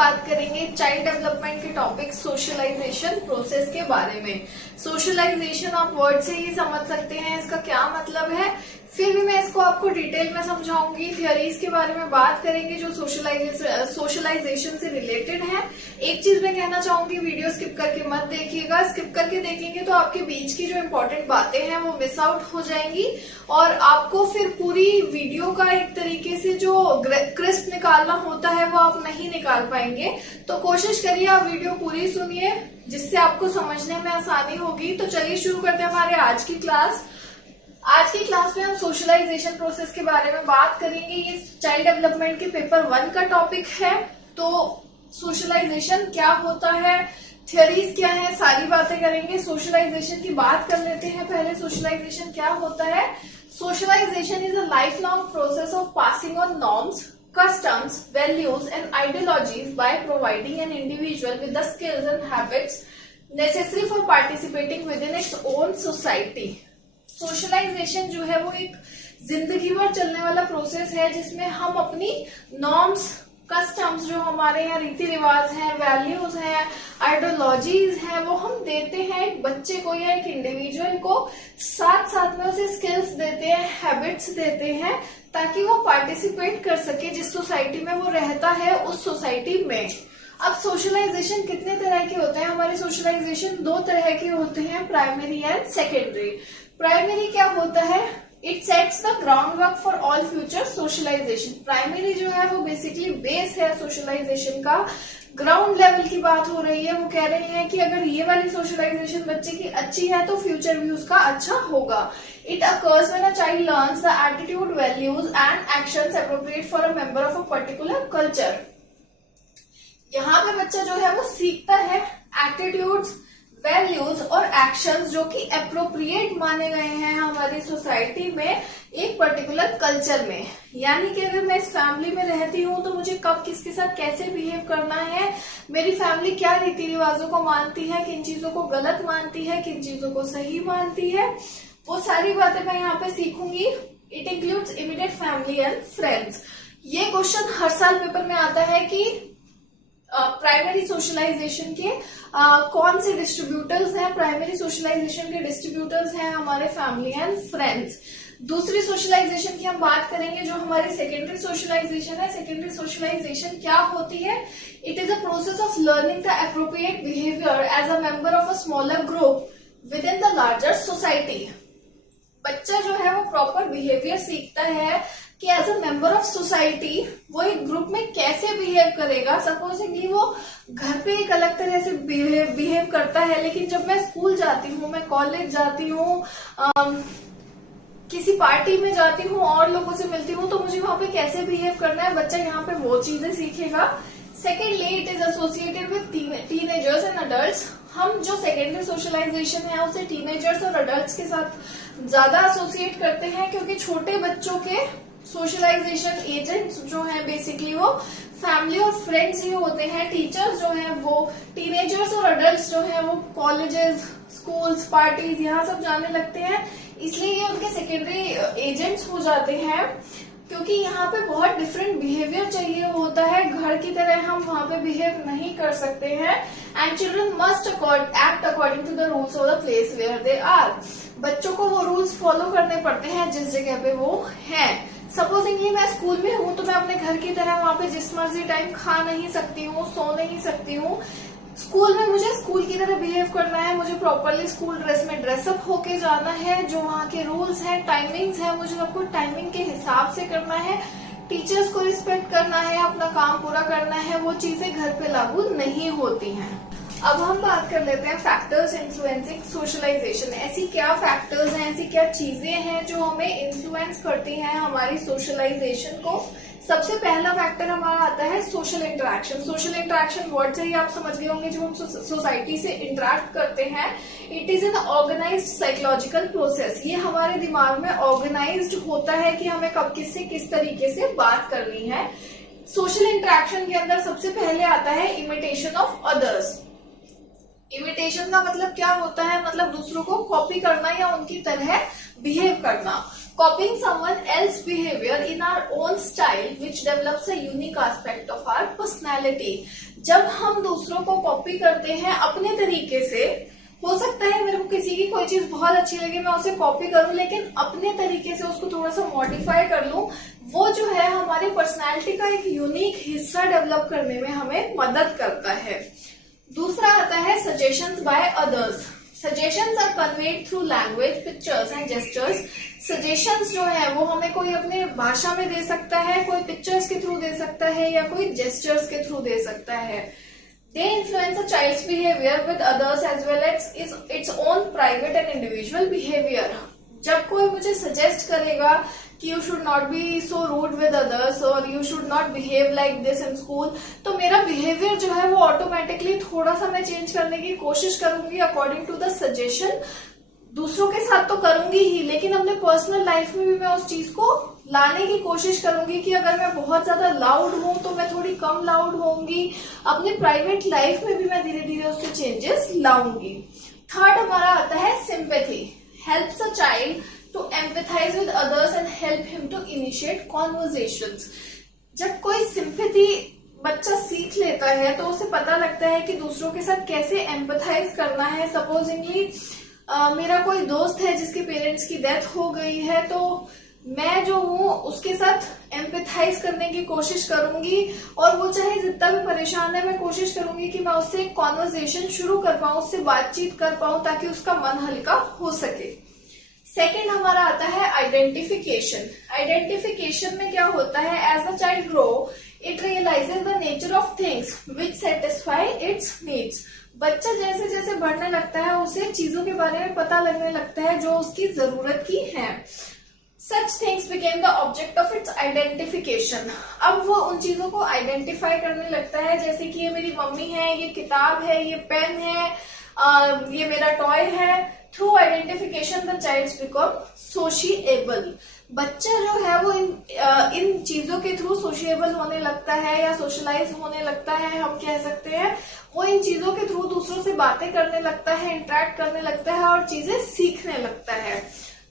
बात करेंगे child development के टॉपिक सोशलाइजेशन प्रोसेस के बारे में। सोशलाइजेशन आप वर्ड से ही समझ सकते हैं इसका क्या मतलब है, फिर भी मैं इसको आपको डिटेल में समझाऊंगी। थियरीज के बारे में बात करेंगे जो सोशलाइजेशन से रिलेटेड है। एक चीज मैं कहना चाहूंगी, वीडियो स्किप करके मत देखिएगा, स्किप करके देखेंगे तो आपके बीच की जो इम्पोर्टेंट बातें हैं वो मिस आउट हो जाएंगी और आपको फिर पूरी वीडियो का एक तरीके से जो क्रिस्प निकालना होता है वो आप नहीं निकाल पाएंगे। तो कोशिश करिए आप वीडियो पूरी सुनिए जिससे आपको समझने में आसानी होगी। तो चलिए शुरू करते हैं हमारे आज की क्लास। आज की क्लास में हम सोशलाइजेशन प्रोसेस के बारे में बात करेंगे। ये चाइल्ड डेवलपमेंट के पेपर 1 का टॉपिक है। तो सोशलाइजेशन क्या होता है, थियरीज क्या है, सारी बातें करेंगे। सोशलाइजेशन की बात कर लेते हैं पहले। सोशलाइजेशन क्या होता है? Socialisation is a life long process of passing on norms, customs, values and ideologies by providing an individual with the skills and habits necessary for participating within its own society. Socialisation जो है वो एक जिंदगी भर चलने वाला process है जिसमें हम अपनी नॉर्म्स, कस्टम्स जो हमारे यहाँ रीति रिवाज हैं, वैल्यूज हैं, आइडियोलॉजीज हैं, वो हम देते हैं एक बच्चे को या एक इंडिविजुअल को। साथ साथ में उसे स्किल्स देते हैं, हैबिट्स देते हैं ताकि वो पार्टिसिपेट कर सके जिस सोसाइटी में वो रहता है उस सोसाइटी में। अब सोशलाइजेशन कितने तरह के होते हैं? हमारे सोशलाइजेशन 2 तरह के होते हैं, प्राइमरी एंड सेकेंडरी। प्राइमरी क्या होता है? It sets the ground work for all future socialisation. Primary जो है वो बेसिकली बेस है सोशलाइजेशन का, ग्राउंड लेवल की बात हो रही है। वो कह रहे हैं कि अगर ये वाली सोशलाइजेशन बच्चे की अच्छी है तो फ्यूचर भी उसका अच्छा होगा। It occurs when a child learns the attitude, values and actions appropriate for a member of a particular culture. यहाँ पे बच्चा जो है वो सीखता है एटीट्यूड्स, वैल्यूज और एक्शंस जो कि एप्रोप्रिएट माने गए हैं हमारी सोसाइटी में एक पर्टिकुलर कल्चर में। यानी कि अगर मैं इस फैमिली में रहती हूँ तो मुझे कब किसके साथ कैसे बिहेव करना है, मेरी फैमिली क्या रीति रिवाजों को मानती है, किन चीजों को गलत मानती है, किन चीजों को सही मानती है, वो सारी बातें मैं यहाँ पे सीखूंगी। It includes immediate family and friends. ये क्वेश्चन हर साल पेपर में आता है कि प्राइमरी सोशलाइजेशन के कौन से डिस्ट्रीब्यूटर्स हैं। प्राइमरी सोशलाइजेशन के डिस्ट्रीब्यूटर्स हैं हमारे फैमिली एंड फ्रेंड्स। दूसरी सोशलाइजेशन की हम बात करेंगे जो हमारी सेकेंडरी सोशलाइजेशन है। सेकेंडरी सोशलाइजेशन क्या होती है? It is a process of learning the appropriate behaviour as a member of a smaller group within the larger society. बच्चा जो है वो प्रॉपर बिहेवियर सीखता है कि as a member of society वो एक ग्रुप में कैसे बिहेव करेगा। सपोजिंगली वो घर पे एक अलग तरह से बिहेव करता है, लेकिन जब मैं स्कूल जाती हूँ, मैं कॉलेज जाती हूँ, किसी पार्टी में जाती हूँ और लोगों से मिलती हूँ तो मुझे वहां पे कैसे बिहेव करना है, बच्चा यहाँ पे वो चीजें सीखेगा। Secondly it is associated with teenagers and adults. हम जो सेकेंडरी सोशलाइजेशन है उसे टीनेजर्स और अडल्ट्स के साथ ज्यादा एसोसिएट करते हैं क्योंकि छोटे बच्चों के सोशलाइजेशन एजेंट्स जो हैं बेसिकली वो फैमिली और फ्रेंड्स ही होते हैं। टीचर्स जो हैं वो टीनेजर्स और अडल्ट्स जो हैं वो कॉलेजेस, स्कूल्स, पार्टीज यहाँ सब जाने लगते हैं, इसलिए ये उनके सेकेंडरी एजेंट्स हो जाते हैं क्योंकि यहाँ पे बहुत डिफरेंट बिहेवियर चाहिए होता है। घर की तरह हम वहां पे बिहेव नहीं कर सकते हैं। And children must act according to the rules of the place where they are. बच्चों को वो रूल्स फॉलो करने पड़ते हैं जिस जगह पे वो हैं। सपोजिंगली मैं स्कूल में हूँ तो मैं अपने घर की तरह वहां पे जिस मर्जी टाइम खा नहीं सकती हूँ, सो नहीं सकती हूँ। स्कूल में मुझे स्कूल की तरह बिहेव करना है, मुझे प्रॉपरली स्कूल ड्रेस में ड्रेसअप होके जाना है। जो वहाँ के रूल्स हैं, टाइमिंग्स हैं, मुझे सबको टाइमिंग के हिसाब से करना है। टीचर्स को रिस्पेक्ट करना है, अपना काम पूरा करना है। वो चीजें घर पे लागू नहीं होती हैं। अब हम बात कर लेते हैं फैक्टर्स इन्फ्लुएंसिंग सोशलाइजेशन। ऐसी क्या फैक्टर्स हैं, ऐसी क्या चीजें हैं जो हमें इन्फ्लुएंस करती हैं हमारी सोशलाइजेशन को। सबसे पहला फैक्टर हमारा आता है social interaction. Social interaction word से ही आप समझ गए होंगे जो हम सोसाइटी से इंटरेक्ट करते हैं। It is an organised psychological process. ये हमारे दिमाग में ऑर्गेनाइज्ड होता है कि हमें कब किससे किस तरीके से बात करनी है। सोशल इंटरेक्शन के अंदर सबसे पहले आता है इमिटेशन ऑफ अदर्स। इमिटेशन का मतलब क्या होता है? मतलब दूसरों को कॉपी करना या उनकी तरह बिहेव करना। Copying someone else's behavior in our own style which develops a unique aspect of our personality. जब हम दूसरों को कॉपी करते हैं अपने तरीके से, हो सकता है मेरे को किसी की कोई चीज बहुत अच्छी लगे, मैं उसे कॉपी करूं, लेकिन अपने तरीके से उसको थोड़ा सा मॉडिफाई कर लूं, वो जो है हमारी पर्सनैलिटी का एक यूनिक हिस्सा डेवलप करने में हमें मदद करता है। दूसरा आता है suggestions by others. Suggestions are conveyed through language, pictures and gestures. Suggestions जो है वो हमें कोई अपने भाषा में दे सकता है, कोई पिक्चर्स के थ्रू दे सकता है या कोई जेस्चर्स के थ्रू दे सकता है। They influence a child's behavior with others as well as its own private and individual behavior. जब कोई मुझे सजेस्ट करेगा कि you should not be so rude with others और you should not behave like this in school, तो मेरा behaviour जो है वो ऑटोमेटिकली थोड़ा सा मैं चेंज करने की कोशिश करूंगी अकॉर्डिंग टू द सजेशन। दूसरों के साथ तो करूंगी ही, लेकिन अपने पर्सनल लाइफ में भी मैं उस चीज को लाने की कोशिश करूंगी कि अगर मैं बहुत ज्यादा लाउड हूं तो मैं थोड़ी कम लाउड होंगी। अपने प्राइवेट लाइफ में भी मैं धीरे धीरे उससे चेंजेस लाऊंगी। थर्ड हमारा आता है sympathy. Helps a child to empathise with others and help him to initiate conversations. जब कोई सिंपैथी बच्चा सीख लेता है तो उसे पता लगता है कि दूसरों के साथ कैसे एम्पैथाइज करना है। सपोजिंगली मेरा कोई दोस्त है जिसके पेरेंट्स की डेथ हो गई है, तो मैं जो हूँ उसके साथ एम्पैथाइज करने की कोशिश करूंगी, और वो चाहे जितना भी परेशान है मैं कोशिश करूंगी कि मैं उससे एक कॉन्वर्सेशन शुरू कर पाऊं, उससे बातचीत कर पाऊं ताकि उसका मन हल्का हो सके। सेकेंड हमारा आता है आइडेंटिफिकेशन। आइडेंटिफिकेशन में क्या होता है, as the child grow it realises the nature of things which satisfy its needs. बच्चा जैसे जैसे बढ़ने लगता है उसे चीजों के बारे में पता लगने लगता है जो उसकी जरूरत की है। Such things became the object of its identification. अब वो उन चीजों को आइडेंटिफाई करने लगता है, जैसे कि ये मेरी मम्मी है, ये किताब है, ये पेन है, ये मेरा टॉय है। Through identification the child become sociable. बच्चा जो है वो इन चीजों के थ्रू सोशिएबल होने लगता है या सोशलाइज होने लगता है, हम कह सकते हैं। वो इन चीजों के थ्रू दूसरों से बातें करने लगता है, इंटरेक्ट करने लगता है और चीजें सीखने लगता है।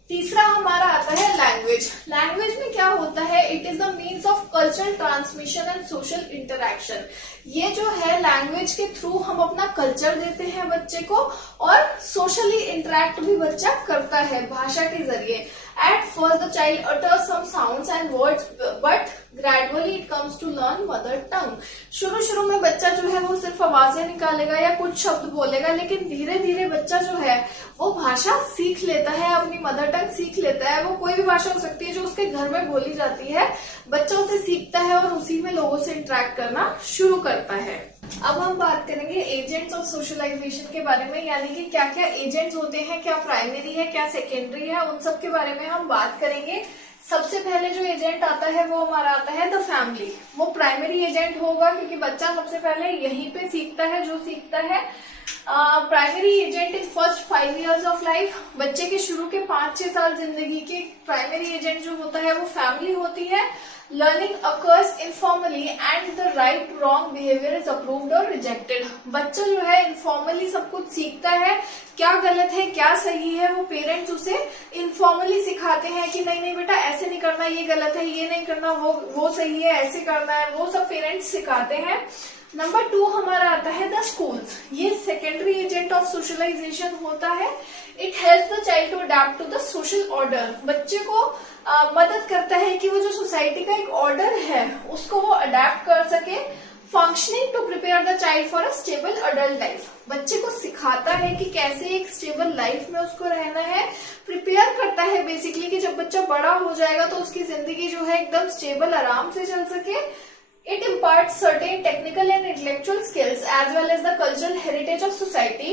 तीसरा हमारा आता है लैंग्वेज। लैंग्वेज में क्या होता है, it is the means of cultural transmission and social interaction. ये जो है लैंग्वेज के थ्रू हम अपना कल्चर देते हैं बच्चे को, और सोशली इंटरेक्ट भी बच्चा करता है भाषा के जरिए। At first the child utters some sounds and words, but gradually it comes to learn mother tongue. शुरू में बच्चा जो है वो सिर्फ आवाजें निकालेगा या कुछ शब्द बोलेगा, लेकिन धीरे धीरे बच्चा जो है वो भाषा सीख लेता है, अपनी मदर टंग सीख लेता है। वो कोई भी भाषा हो सकती है जो उसके घर में बोली जाती है, बच्चा उसे सीखता है और उसी में लोगों से इंटरेक्ट करना शुरू करता है। अब हम बात करेंगे एजेंट्स ऑफ सोशलाइजेशन के बारे में, यानी कि क्या क्या एजेंट्स होते हैं, क्या प्राइमरी है, क्या सेकेंडरी है, उन सब के बारे में हम बात करेंगे। सबसे पहले जो एजेंट आता है वो हमारा आता है द फैमिली। वो प्राइमरी एजेंट होगा क्योंकि बच्चा सबसे पहले यहीं पे सीखता है जो सीखता है। Primary agent in first 5 years of life. बच्चे के शुरू के 5-6 साल जिंदगी के प्राइमरी एजेंट जो होता है वो फैमिली होती है। Learning occurs informally and the right wrong behavior is approved or rejected. बच्चा जो है इनफॉर्मली सब कुछ सीखता है, क्या गलत है क्या सही है वो पेरेंट्स उसे इनफॉर्मली सिखाते हैं कि नहीं नहीं बेटा ऐसे नहीं करना, ये गलत है, ये नहीं करना, वो सही है, ऐसे करना है, वो सब पेरेंट्स सिखाते हैं। नंबर 2 हमारा आता है द स्कूल्स। ये सेकेंडरी एजेंट ऑफ सोशलाइजेशन होता है। It helps the child to adapt to the social order. बच्चे को मदद करता है कि वो जो सोसाइटी का एक ऑर्डर है उसको वो अडेप्ट कर सके। Functioning to prepare the child for a stable adult life. बच्चे को सिखाता है कि कैसे एक स्टेबल लाइफ में उसको रहना है। प्रिपेयर करता है बेसिकली कि जब बच्चा बड़ा हो जाएगा तो उसकी जिंदगी जो है एकदम स्टेबल आराम से चल सके। It imparts certain technical and intellectual skills as well as the cultural heritage of society.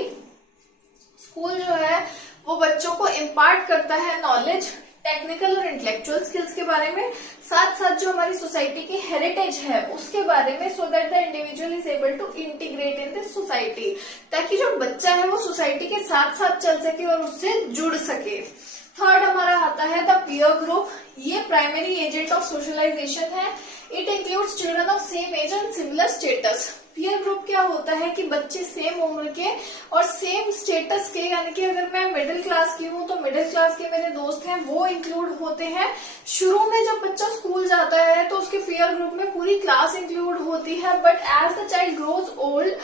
School जो है वो बच्चों को इम्पार्ट करता है नॉलेज, टेक्निकल और इंटेलेक्चुअल स्किल्स के बारे में, साथ साथ जो हमारी सोसाइटी की हेरिटेज है उसके बारे में, so that the individual is able to integrate in this society, ताकि जो बच्चा है वो सोसाइटी के साथ साथ चल सके और उससे जुड़ सके। थर्ड हमारा आता है द पीयर ग्रुप। ये प्राइमरी एजेंट ऑफ सोशलाइजेशन है। It includes children of same age and similar status. Peer group क्या होता है कि बच्चे सेम उम्र के और सेम स्टेटस के, यानी कि अगर मैं मिडिल क्लास की हूँ तो मिडिल क्लास के मेरे दोस्त हैं वो इंक्लूड होते हैं। शुरू में जब बच्चा स्कूल जाता है तो उसके पीयर ग्रुप में पूरी क्लास इंक्लूड होती है, but as the child grows old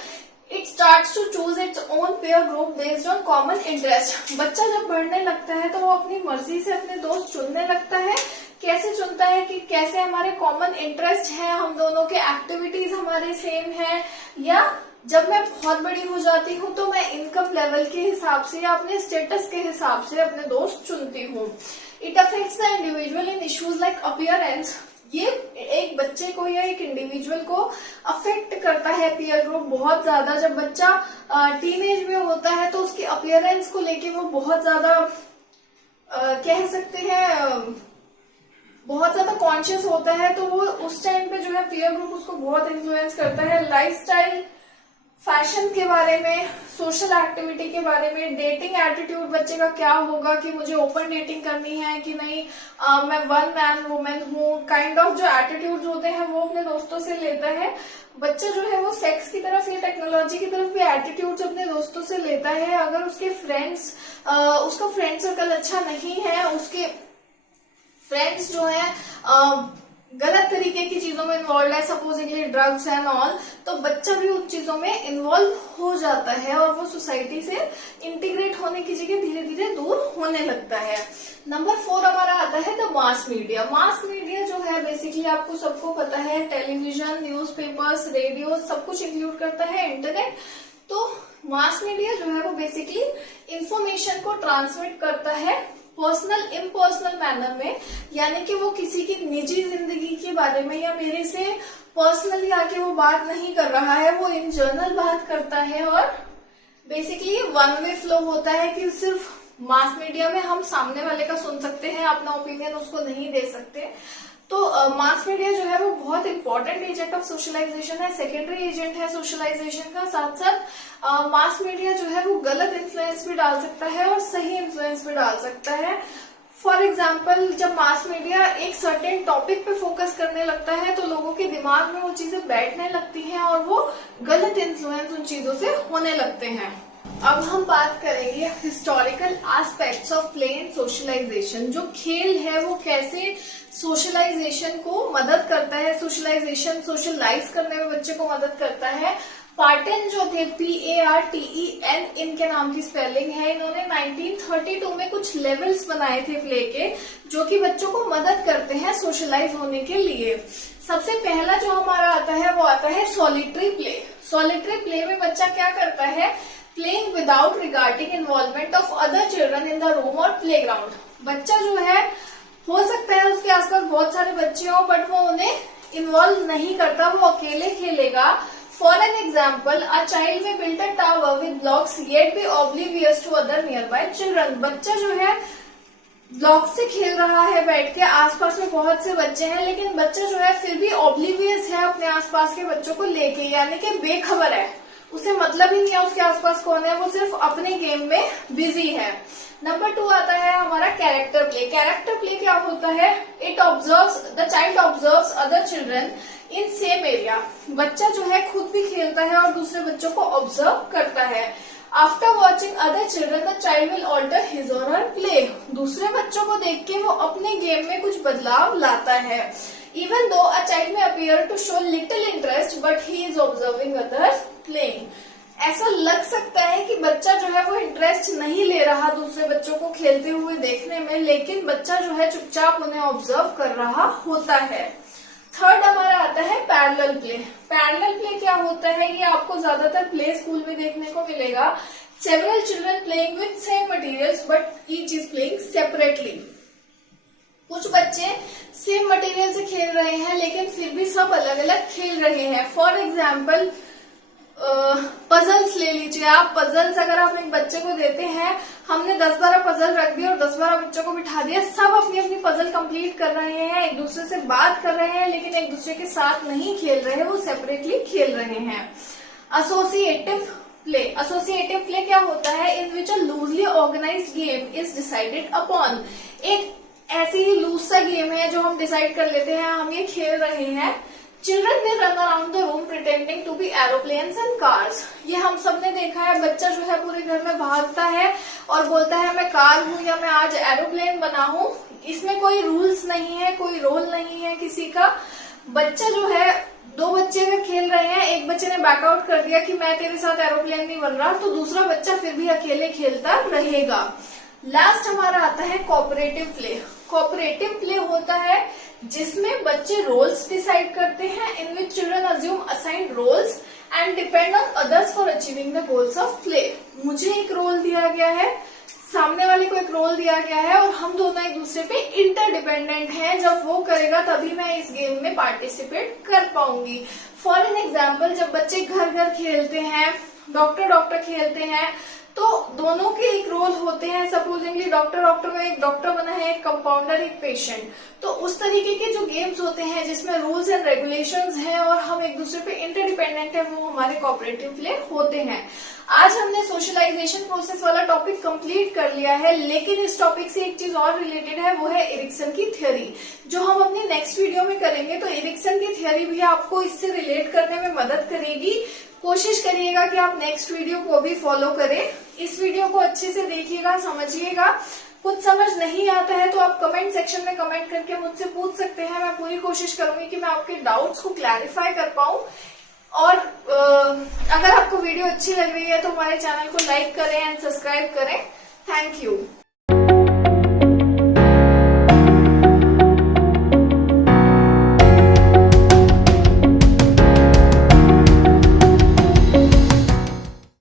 it starts to choose its own peer group based on common interest. बच्चा जब बढ़ने लगता है तो वो अपनी मर्जी से अपने दोस्त चुनने लगता है। कैसे चुनता है कि कैसे हमारे कॉमन इंटरेस्ट हैं, हम दोनों के एक्टिविटीज हमारे सेम हैं, या जब मैं बहुत बड़ी हो जाती हूँ तो मैं इनकम लेवल के हिसाब से या अपने स्टेटस के हिसाब से अपने दोस्त चुनती हूँ। It affects the individual in issues like appearance. ये एक बच्चे को या एक इंडिविजुअल को अफेक्ट करता है पीयर ग्रुप बहुत ज्यादा। जब बच्चा टीनेज में होता है तो उसकी अपीयरेंस को लेके वो बहुत ज्यादा कह सकते हैं बहुत ज्यादा कॉन्शियस होता है, तो वो उस टाइम पे जो है पीयर ग्रुप उसको बहुत इन्फ्लुएंस करता है। लाइफस्टाइल, फैशन के बारे में, सोशल एक्टिविटी के बारे में, डेटिंग एटीट्यूड बच्चे का क्या होगा कि मुझे ओपन डेटिंग करनी है कि नहीं, मैं वन मैन वुमेन हूँ, काइंड ऑफ जो एटीट्यूड्स होते हैं वो अपने दोस्तों से लेता है। बच्चा जो है वो सेक्स की तरफ या टेक्नोलॉजी की तरफ भी एटीट्यूड्स अपने दोस्तों से लेता है। अगर उसके फ्रेंड्स उसका फ्रेंड सर्कल अच्छा नहीं है, उसके फ्रेंड्स जो है गलत तरीके की चीजों में इन्वॉल्व है, सपोजिंगली ड्रग्स एंड ऑल, तो बच्चा भी उन चीजों में इन्वॉल्व हो जाता है और वो सोसाइटी से इंटीग्रेट होने की जगह धीरे धीरे दूर होने लगता है। नंबर 4 हमारा आता है the mass media. Mass media जो है बेसिकली आपको सबको पता है, टेलीविजन, न्यूज़पेपर्स, रेडियो सब कुछ इंक्लूड करता है, इंटरनेट। तो मास मीडिया जो है वो बेसिकली इंफॉर्मेशन को ट्रांसमिट करता है पर्सनल इम्पर्सनल मैनर में, यानी कि वो किसी की निजी जिंदगी के बारे में या मेरे से पर्सनली आके वो बात नहीं कर रहा है, वो इन जनरल बात करता है। और बेसिकली वन वे फ्लो होता है कि सिर्फ मास मीडिया में हम सामने वाले का सुन सकते हैं, अपना ओपिनियन उसको नहीं दे सकते। तो मास मीडिया जो है वो बहुत इंपॉर्टेंट एजेंट ऑफ सोशलाइजेशन है, सेकेंडरी एजेंट है सोशलाइजेशन का। साथ साथ मास मीडिया जो है वो गलत इन्फ्लुएंस भी डाल सकता है और सही इन्फ्लुएंस भी डाल सकता है। फॉर एग्जाम्पल, जब मास मीडिया एक सर्टेन टॉपिक पे फोकस करने लगता है तो लोगों के दिमाग में वो चीजें बैठने लगती हैं और वो गलत इन्फ्लुएंस उन चीजों से होने लगते हैं। अब हम बात करेंगे historical aspects of play and socialisation. जो खेल है वो कैसे सोशलाइजेशन को मदद करता है, सोशलाइजेशन सोशलाइज करने में बच्चे को मदद करता है। पार्टन जो थे, PARTEN इनके नाम की स्पेलिंग है, इन्होंने 1932 में कुछ लेवल्स बनाए थे प्ले के, जो कि बच्चों को मदद करते हैं सोशलाइज होने के लिए। सबसे पहला जो हमारा आता है वो आता है सॉलिटरी प्ले। सॉलिटरी प्ले में बच्चा क्या करता है, playing without regarding involvement of other children in the room और प्ले ग्राउंड। बच्चा जो है हो सकता है उसके आसपास बहुत सारे बच्चे हों बट वो उन्हें इन्वॉल्व नहीं करता, वो अकेले खेलेगा। For an example, a child may built a tower with blocks yet be oblivious to other nearby children. बच्चा जो है ब्लॉक से खेल रहा है बैठ के, आसपास में बहुत से बच्चे हैं, लेकिन बच्चा जो है फिर भी ऑब्लिवियस है अपने आसपास के बच्चों को लेके, यानी कि बेखबर है, उसे मतलब ही नहीं है उसके आसपास कौन है, वो सिर्फ अपने गेम में बिजी है। नंबर 2 आता है हमारा कैरेक्टर प्ले। कैरेक्टर प्ले क्या होता है, it observes, the child observes other children in same area. बच्चा जो है खुद भी खेलता है और दूसरे बच्चों को ऑब्जर्व करता है। After watching other children the child will alter his और हर प्ले। दूसरे बच्चों को देख के वो अपने गेम में कुछ बदलाव लाता है। Even though a child may appear to show little interest, but he is observing others playing. ऐसा लग सकता है कि बच्चा जो है वो इंटरेस्ट नहीं ले रहा दूसरे बच्चों को खेलते हुए देखने में, लेकिन बच्चा जो है चुपचाप उन्हें ऑब्जर्व कर रहा होता है। थर्ड हमारा आता है पैरेलल प्ले। पैरेलल प्ले क्या होता है, ये आपको ज्यादातर प्ले स्कूल में देखने को मिलेगा। Several children playing with same materials but each is playing separately. कुछ बच्चे सेम मटेरियल से खेल रहे हैं लेकिन फिर भी सब अलग अलग खेल रहे हैं। फॉर एग्जाम्पल, पजल्स ले लीजिए आप। पजल्स अगर आप एक बच्चे को देते हैं, हमने 10-12 पजल रख दिए और 10-12 बच्चों को बिठा दिया, सब अपनी अपनी पजल कंप्लीट कर रहे हैं, एक दूसरे से बात कर रहे हैं, लेकिन एक दूसरे के साथ नहीं खेल रहे हैं, वो सेपरेटली खेल रहे हैं। Associative play. एसोसिएटिव प्ले क्या होता है, in which a loosely organised game is decided upon. एक ऐसी ही लूज सा गेम है जो हम डिसाइड कर लेते हैं हम ये खेल रहे हैं, children will run around the room pretending to be aeroplanes and cars. ये हम सबने देखा है, बच्चा जो है पूरे घर में भागता है और बोलता है मैं कार हूँ या मैं आज एरोप्लेन बना हूँ। इसमें कोई रूल्स नहीं है, कोई रोल नहीं है किसी का। बच्चा जो है, दो बच्चे अगर खेल रहे हैं, एक बच्चे ने बैकआउट कर दिया कि मैं तेरे साथ एरोप्लेन नहीं बन रहा, तो दूसरा बच्चा फिर भी अकेले खेलता रहेगा। लास्ट हमारा आता है कोऑपरेटिव प्ले। कोऑपरेटिव प्ले होता है जिसमें बच्चे रोल्स डिसाइड करते हैं, in which children assume assigned roles and depend on others for achieving the goals of play. मुझे एक रोल दिया गया है, सामने वाले को एक रोल दिया गया है और हम दोनों एक दूसरे पे इंटरडिपेंडेंट हैं। जब वो करेगा तभी मैं इस गेम में पार्टिसिपेट कर पाऊंगी। फॉर एन एग्जाम्पल, जब बच्चे घर घर खेलते हैं, डॉक्टर डॉक्टर खेलते हैं, तो दोनों के एक रोल होते हैं। सपोजिंगली डॉक्टर में एक डॉक्टर बना है, एक कंपाउंडर, एक पेशेंट। तो उस तरीके के जो गेम्स होते हैं जिसमें रूल्स एंड रेगुलेशंस हैं और हम एक दूसरे पे इंटरडिपेंडेंट है, वो हमारे कोऑपरेटिव प्ले होते हैं। आज हमने सोशलाइजेशन प्रोसेस वाला टॉपिक कंप्लीट कर लिया है, लेकिन इस टॉपिक से एक चीज और रिलेटेड है, वो है एरिक्सन की थ्योरी, जो हम अपनी नेक्स्ट वीडियो में करेंगे। तो एरिक्सन की थ्योरी भी आपको इससे रिलेट करने में मदद करेगी। कोशिश करिएगा कि आप नेक्स्ट वीडियो को भी फॉलो करें। इस वीडियो को अच्छे से देखिएगा, समझिएगा। कुछ समझ नहीं आता है तो आप कमेंट सेक्शन में कमेंट करके मुझसे पूछ सकते हैं। मैं पूरी कोशिश करूंगी कि मैं आपके डाउट्स को क्लैरिफाई कर पाऊं। और अगर आपको वीडियो अच्छी लग रही है तो हमारे चैनल को लाइक करें एंड सब्सक्राइब करें। Thank you.